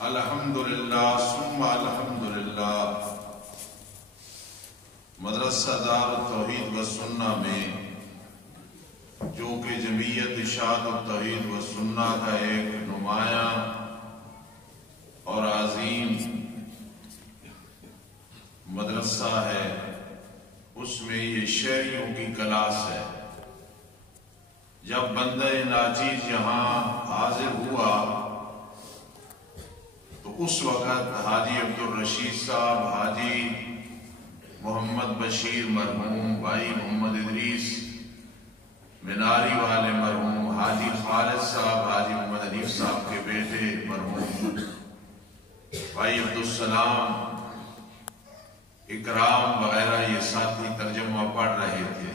الحمدللہ ثم الحمدللہ مدرسہ دار التوحید و سنہ میں جو کہ جمعیت اشاعت التوحید و سنہ کا ایک نمایاں اور عظیم مدرسہ ہے، اس میں یہ شہریوں کی کلاس ہے۔ جب بندہ ناچیز یہاں حاضر ہوا تو اس وقت حاجی عبدالرشید صاحب، حاجی محمد بشیر مرحوم، بھائی محمد ادریس میناری والے مرحوم، حاجی خالد صاحب، حاجی محمد حنیف صاحب کے بیٹے مرحوم بھائی عبدالسلام، اکرام وغیرہ یہ ساتھی ترجمہ پڑھ رہے تھے،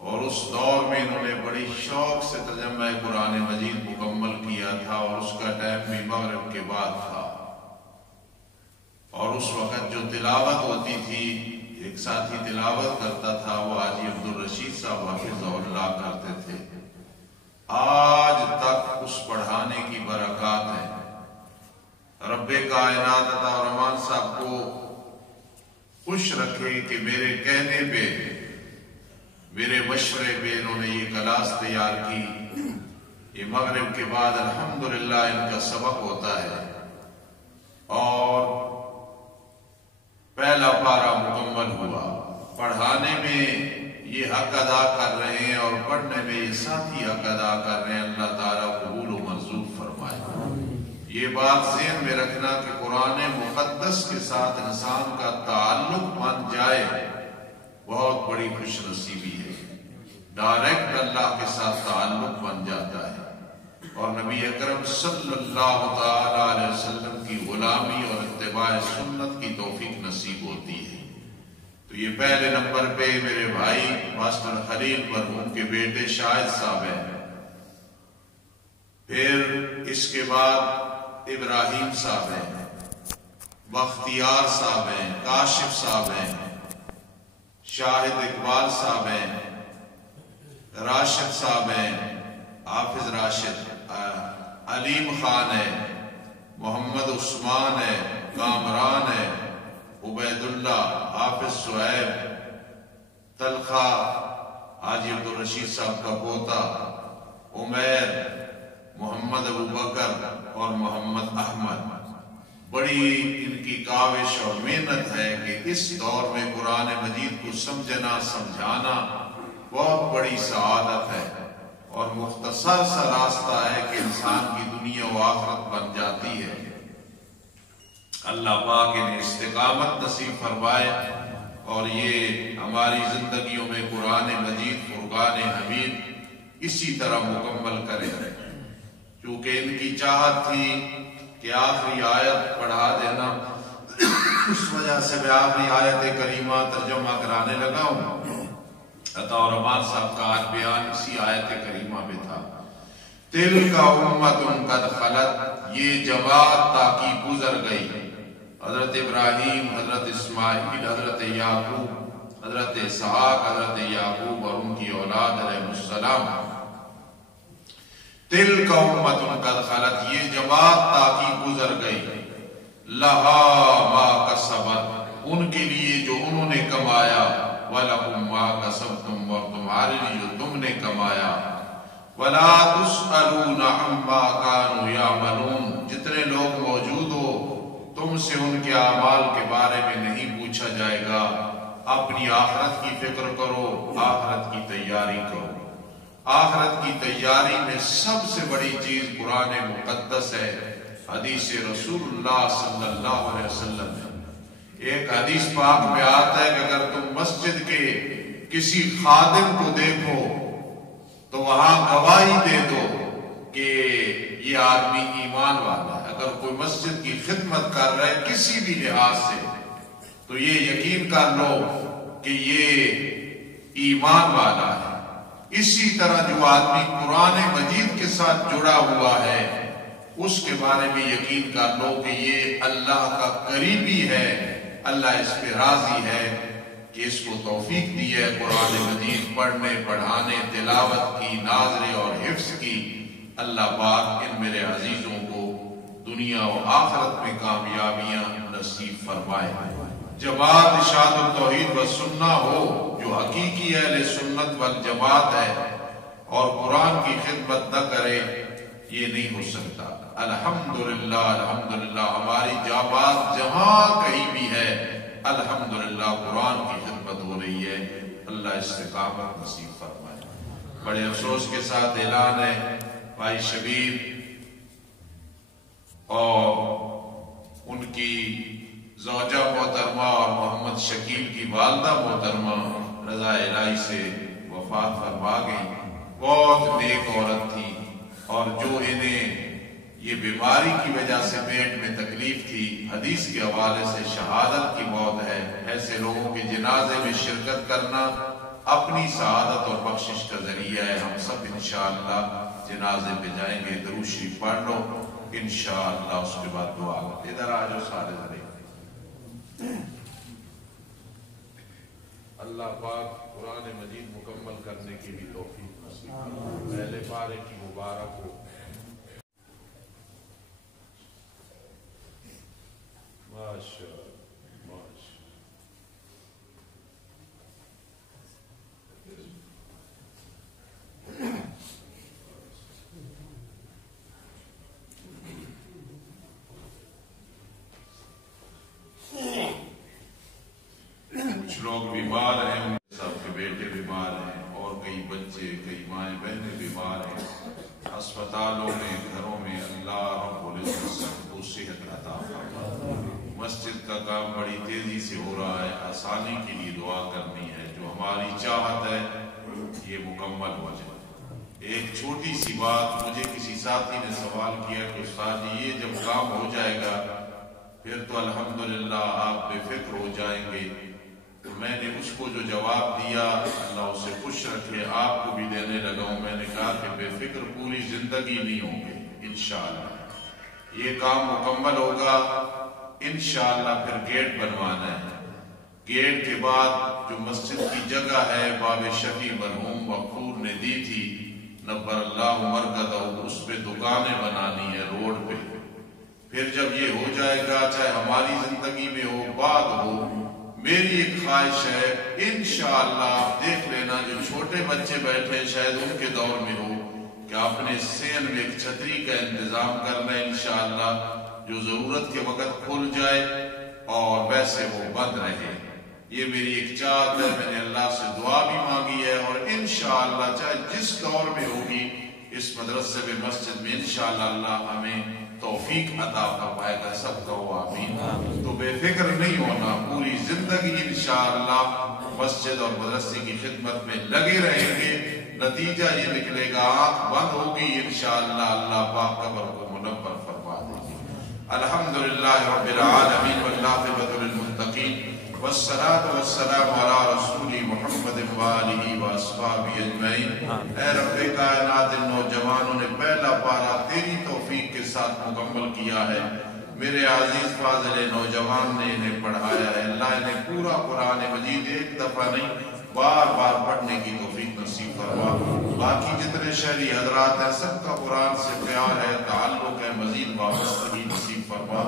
اور اس دور میں انہوں نے بڑی شوق سے ترجمہ قرآن مجید مکمل کیا تھا، اور اس کا ٹائم بھی مغرب کے بعد تھا، اور اس وقت جو تلاوت ہوتی تھی، ایک ساتھی تلاوت کرتا تھا، وہ حاجی عبدالرشید صاحب حفظہ اللہ کرتے تھے۔ آج تک اس پڑھانے کی برکات ہیں۔ رب کائنات عطا رحمان صاحب کو خوش رکھے کہ میرے کہنے پہ، میرے مشورے پہ انہوں نے یہ کلاس تیار کی۔ یہ مغرب کے بعد الحمدللہ ان کا سبق ہوتا ہے، اور پہلا پارہ مکمل ہوا۔ پڑھانے میں یہ حق ادا کر رہے ہیں، اور پڑھنے میں یہ ساتھی حق ادا کر رہے ہیں۔ اللہ تعالیٰ قبول و منظور فرمائے۔ یہ بات ذہن میں رکھنا کہ قرآن مقدس کے ساتھ انسان کا تعلق بن جائے، بہت بڑی خوش نصیبی ہے۔ ڈائریکٹ اللہ کے ساتھ تعلق بن جاتا ہے، اور نبی اکرم صلی اللہ تعالی علیہ وسلم کی غلامی اور اتباع سنت کی توفیق نصیب ہوتی ہے۔ تو یہ پہلے نمبر پہ میرے بھائی ماسٹر خلیل مرحوم کے بیٹے شاہد صاحب ہیں، پھر اس کے بعد ابراہیم صاحب ہیں، بختیار صاحب ہیں، کاشف صاحب ہیں، شاہد اقبال صاحب ہیں، راشد صاحب ہیں، حافظ راشد، علیم خان ہے، محمد عثمان ہے، کامران ہے، عبید اللہ، حافظ سہیب، تلخا حاجی عبدالرشید صاحب کا پوتا، عمیر، محمد ابو بکر اور محمد احمد۔ بڑی ان کی کاوش اور محنت ہے کہ اس دور میں قرآن مجید کو سمجھنا، سمجھانا بہت بڑی سعادت ہے، اور مختصر سا راستہ ہے کہ انسان کی دنیا و آخرت بن جاتی ہے۔ اللہ پاک انہیں استقامت نصیب فرمائے، اور یہ ہماری زندگیوں میں قرآن مجید فرقان حمید اسی طرح مکمل کرے، کیونکہ ان کی چاہت تھی کہ آخری آیت پڑھا دینا، اس وجہ سے میں آخری آیت کریمہ ترجمہ کرانے لگا ہوں۔ عطا رحمان صاحب کا آج بیان اسی آیت کریمہ میں تھا۔ تلک امت قد خلت، یہ جماعت تاکی گزر گئی۔ حضرت ابراہیم، حضرت اسماعیل، حضرت یعقوب، حضرت اسحاق، حضرت یعقوب اور ان کی اولاد علیہ السلام۔ تلک امت قد خلت، یہ جماعت تاکی گزر گئی۔ لہا ما کسبت، ان کے لیے جو انہوں نے کمایا، وَلَكُمْ مَا كَسَبْتُمْ، اور تمہارے لیے جو تم نے کمایا۔ وَلَا تُسْأَلُونَ عَمَّا كَانُوا يَعْمَلُونَ، جتنے لوگ موجود ہو تم سے ان کے اعمال کے بارے میں نہیں پوچھا جائے گا۔ اپنی آخرت کی فکر کرو، آخرت کی تیاری کرو۔ آخرت کی تیاری میں سب سے بڑی چیز قرآن مقدس ہے، حدیث رسول اللہ صلی اللہ علیہ وسلم ہے۔ ایک حدیث پاک میں آتا ہے کہ اگر تم مسجد کے کسی خادم کو دیکھو تو وہاں گواہی دے دو کہ یہ آدمی ایمان والا ہے۔ اگر کوئی مسجد کی خدمت کر رہا ہے کسی بھی لحاظ سے، تو یہ یقین کر لو کہ یہ ایمان والا ہے۔ اسی طرح جو آدمی قرآن مجید کے ساتھ جڑا ہوا ہے، اس کے بارے میں یقین کر لو کہ یہ اللہ کا قریبی ہے، اللہ اس پہ راضی ہے کہ اس کو توفیق دی ہے قرآن مجید پڑھنے، پڑھانے، تلاوت کی، ناظرے اور حفظ کی۔ اللہ پاک ان میرے عزیزوں کو دنیا و آخرت میں کامیابیاں نصیب فرمائے۔ جماعت اشاعت التوحید و سنہ ہو جو حقیقی اہل سنت والجماعت ہے اور قرآن کی خدمت نہ کرے، یہ نہیں ہو سکتا۔ الحمدللہ الحمدللہ ہماری جماعت جہاں کہیں بھی ہے الحمدللہ قرآن کی خدمت ہو رہی ہے۔ اللہ استقامت نصیب فرمائے۔ بڑے افسوس کے ساتھ اعلان ہے، بھائی شبیر اور ان کی زوجہ محترمہ اور محمد شکیل کی والدہ محترمہ رضا الہی سے وفات فرما گئی۔ بہت نیک عورت تھی اور جو انہیں یہ بیماری کی وجہ سے پیٹ میں تکلیف تھی، حدیث کے حوالے سے شہادت کی موت ہے۔ ایسے لوگوں کے جنازے میں شرکت کرنا اپنی سعادت اور بخشش کا ذریعہ ہے۔ ہم سب انشاءاللہ جنازے پہ جائیں گے۔ درود شریف پڑھ لو انشاءاللہ، اس کے بعد دعا کرتے۔ ادھر آ جاؤ سارے ذرے۔ اللہ پاک قرآن مجید مکمل کرنے کی بھی توفیق نصیب فرمائے۔ پہلے پارے کی مبارک ہو۔ ماشاءاللہ کچھ لوگ بیمار ہیں، سب کے بیٹے بیمار ہیں اور کئی بچے کئی مائیں بہنیں بیمار ہیں اسپتالوں میں گھروں میں۔ اللہ رب العزت سب کو صحت عطا فرمائے۔ مسجد کا کام بڑی تیزی سے ہو رہا ہے، آسانی کے لیے دعا کرنی ہے۔ جو ہماری چاہت ہے یہ مکمل ہو جائے۔ ایک چھوٹی سی بات، مجھے کسی ساتھی نے سوال کیا کہ استاد جی یہ جب کام ہو جائے گا پھر تو الحمدللہ آپ بے فکر ہو جائیں گے۔ تو میں نے اس کو جو جواب دیا، اللہ اسے خوش رکھے، آپ کو بھی دینے لگا ہوں۔ میں نے کہا کہ بے فکر پوری زندگی نہیں ہوں گے انشاءاللہ۔ یہ کام مکمل ہوگا انشاءاللہ۔ پھر گیٹ بنوانا ہے۔ گیٹ کے بعد جو مسجد کی جگہ ہے باب شفیع مرحوم مغفور نے دی تھی نبر اللہ مرکزہ، اس پہ دکانیں بنانی ہے روڈ پہ۔ پھر جب یہ ہو جائے گا، چاہے ہماری زندگی میں ہو بعد ہو، میری ایک خواہش ہے انشاءاللہ، دیکھ لینا جو چھوٹے بچے بیٹھے شاید ان کے دور میں ہو کہ اپنے سین میں ایک چھتری کا انتظام کرنا انشاءاللہ، جو ضرورت کے وقت کھل جائے اور ویسے وہ بند رہے۔ یہ میری ایک چاہت ہے، میں نے اللہ سے دعا بھی مانگی ہے اور انشاءاللہ چاہے جس دور میں ہوگی اس مدرسے میں مسجد میں انشاءاللہ اللہ ہمیں توفیق عطا فرمائے گا۔ سب کہو آمین۔ تو بے فکر نہیں ہونا، پوری زندگی انشاءاللہ مسجد اور مدرسے کی خدمت میں لگے رہیں گے۔ نتیجہ یہ نکلے گا آنکھ بند ہوگی انشاءاللہ، اللہ پاک قبر کو منور فرما دے گی۔ الحمدللہ رب العالمین والعاقبۃ للمتقین والصلاة والسلام علی رسول محمد وآلہ واصحابہ اجمعین۔ اے رب کائنات، ان نوجوانوں نے پہلا پارہ تیری توفیق کے ساتھ مکمل کیا ہے۔ میرے عزیز فاضل نوجوان نے انہیں پڑھایا ہے، اللہ انہیں پورا قرآن مجید ایک دفعہ نہیں بار بار پڑھنے کی توفیق نصیب فرما۔ باقی جتنے شہری حضرات ہیں سب کا قرآن سے پیار ہے، تعلق ہے، مزید وابستگی نصیب فرما۔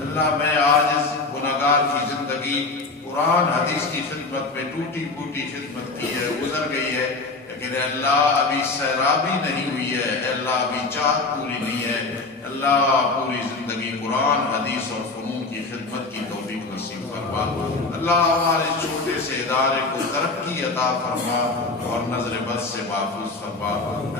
اللہ میں آج اس گناہگار کی زندگی قرآن حدیث کی خدمت میں ٹوٹی پھوٹی خدمت کی ہے، گزر گئی ہے، لیکن اللہ ابھی سیرابی نہیں ہوئی ہے، اللہ ابھی چاہت پوری نہیں ہے۔ اللہ پوری زندگی قرآن حدیث اور فنون کی خدمت کی توفیق نصیب فرما۔ اللہ ہمارے چھوٹے سے ادارے کو ترقی عطا فرما اور نظر بد سے محفوظ فرما۔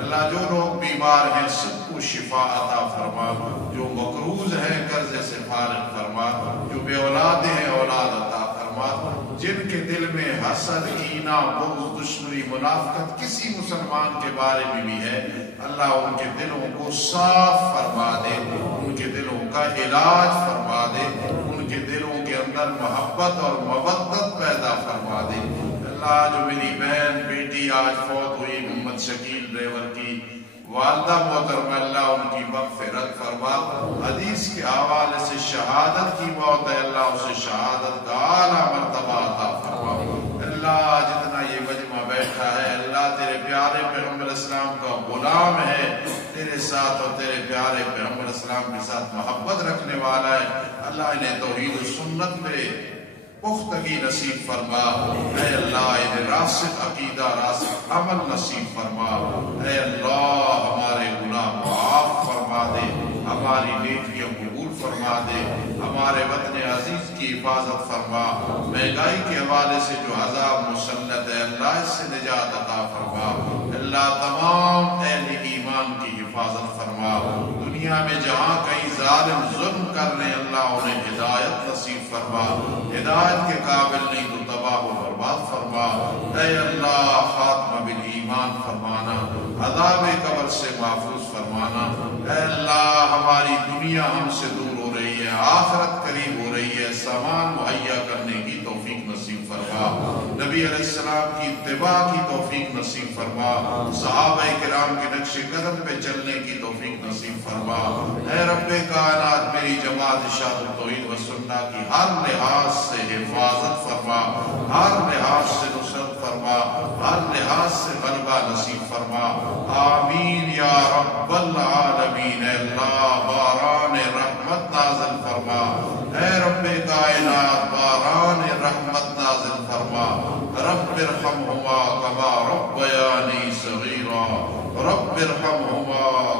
اللہ جو لوگ بیمار ہیں سب کو شفا عطا فرما، جو مقروض ہیں قرضے سے فارغ فرما، جو بے اولاد ہیں اولاد عطا فرما، جن کے دل میں حسد، کینہ، بغض، دشمنی، منافقت کسی مسلمان کے بارے میں بھی ہے، اللہ ان کے دلوں کو صاف فرما دے، ان کے دلوں کا علاج فرما دے، ان کے دلوں کے اندر محبت اور مودت پیدا فرما دے۔ اللہ جو میری بہن بیٹی آج فوت ہوئی محمد شکیل ڈرائیور کی والدہ محترمہ، اللہ ان کی مغفرت فرما۔ حدیث کے حوالے سے شہادت کی موت ہے، اللہ اسے شہادت کا اعلیٰ مرتبہ عطا فرما۔ اللہ جتنا یہ مجمع بیٹھا ہے اللہ تیرے پیارے پیغمبر پیغمبر اسلام کا غلام ہے، تیرے ساتھ اور تیرے پیارے پیغمبر اسلام کے ساتھ محبت رکھنے والا ہے۔ اللہ انہیں توحید و سنت پہ پختگی نصیب فرما، اے اللہ انہیں راسخ عقیدہ راسخ عمل نصیب فرما، اے اللہ ہمارے گناہ معاف فرما دے، ہماری نیکیاں قبول فرما دے، ہمارے وطن عزیز کی حفاظت فرما، مہنگائی کے حوالے سے جو عذاب مسلط ہے اللہ اس سے نجات عطا فرما، اللہ تمام اہل ایمان کی حفاظت فرما، دنیا میں جہاں کہیں ظالم ظلم کر رہے ہیں اللہ انہیں ہدایت نصیب فرما، ہدایت کے قابل نہیں تو تباہ و برباد فرما، اے اللہ خاتمہ بالایمان فرمانا، عذاب قبر سے محفوظ فرمانا، اے اللہ ہماری دنیا ہم سے دور ہو رہی ہے، آخرت قریب ہو رہی ہے، سامان مہیا کرنے کی توفیق نصیب فرما، نبی علیہ السلام کی اتباع کی توفیق نصیب فرما، صحابہ کرام کے نقش قدم پہ چلنے کی توفیق نصیب فرما، اے رب کائنات میری جماعت اشاعت التوحید و سنت کی ہر لحاظ سے حفاظت فرما، ہر لحاظ سے نصرت فرما، ہر لحاظ سے غلبہ نصیب فرما، آمین یا رب العالمین۔ اے اللہ باران رحمت نازل فرما، اے رب کائنات باران رحمت نازل فرما، رب ارحمہما کما ربیانی صغیرا، رب ارحمہما